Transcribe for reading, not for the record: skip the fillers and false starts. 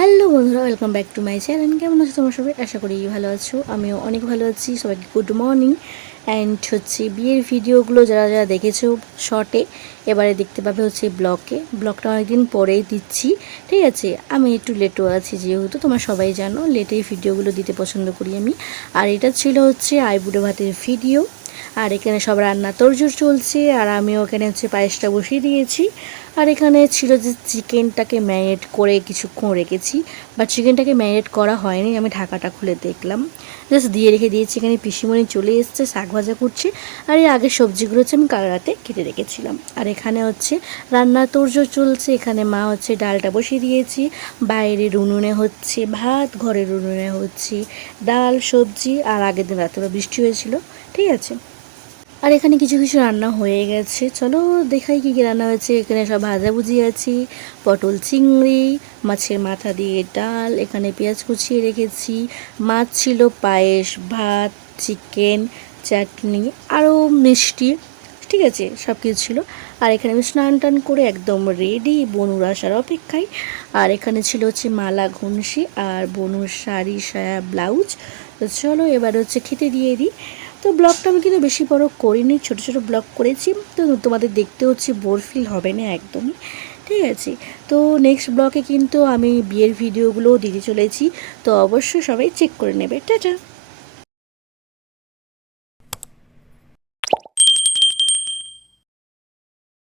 Hello বন্ধুরা, welcome back to my channel. কেমন আছো তোমরা সবাই? আশা করি ভালো আছো। আমিও অনেক ভালো আছি। সবাইকে গুড মর্নিং। অ্যান্ড হচ্ছে বিয়ের ভিডিওগুলো যারা যারা দেখেছো শর্টে, এবারে দেখতে পাবে হচ্ছে ব্লগটা অনেকদিন পরেই দিচ্ছি। ঠিক আছে, আমি একটু লেটও আছি, যেহেতু তোমরা সবাই জানো লেটেই ভিডিওগুলো দিতে পছন্দ করি আমি। আর এটা ছিল হচ্ছে আইবুড়ো ভাতের ভিডিও। আর এখানে সব রান্না তোড়জোড় চলছে, আর আমিও এখানে হচ্ছে পায়েসটা বসিয়ে দিয়েছি। আর এখানে ছিল যে চিকেনটাকে ম্যারিনেট করে কিছুক্ষণ রেখেছি, বাট চিকেনটাকে ম্যারিনেট করা হয়নি। আমি ঢাকাটা খুলে দেখলাম, জাস্ট দিয়ে রেখে দিয়েছি। এখানে পিসিমণি চলে এসছে, শাক ভাজা করছে। আর এই আগের সবজিগুলো হচ্ছে আমি কাল রাতে কেটে রেখেছিলাম। আর এখানে হচ্ছে রান্না তোড়জোড় চলছে। এখানে মা হচ্ছে ডালটা বসিয়ে দিয়েছি, বাইরের উনুনে হচ্ছে ভাত, ঘরের উনুনে হচ্ছে ডাল সবজি। আর আগের দিন রাতে বৃষ্টি হয়েছিল। ঠিক আছে, আর এখানে কিছু কিছু রান্না হয়ে গেছে। চলো দেখাই কী কী রান্না হয়েছে। এখানে সব ভাজাভুজি আছে, পটল চিংড়ি, মাছের মাথা দিয়ে ডাল, এখানে পেঁয়াজ কুচিয়ে রেখেছি, মাছ ছিল, পায়েস, ভাত, চিকেন, চাটনি, আরও মিষ্টি। ঠিক আছে, সব কিছু ছিল। আর এখানে আমি স্নান টান করে একদম রেডি, বনুর আসার অপেক্ষায়। আর এখানে ছিল হচ্ছে মালা ঘুনসি আর বনুর শাড়ি, সায়া, ব্লাউজ। তো চলো এবার হচ্ছে খেতে দিয়ে দিই। তো ব্লগটা আমি কিন্তু বেশি বড় করিনি, ছোটো ছোটো ব্লগ করেছি। তো তোমাদের দেখতে হচ্ছে বোর ফিল হবে না একদমই। ঠিক আছে, তো নেক্সট ব্লগে কিন্তু আমি বিয়ের ভিডিওগুলোও দিতে চলেছি। তো অবশ্যই সবাই চেক করে নেবে। টাটা।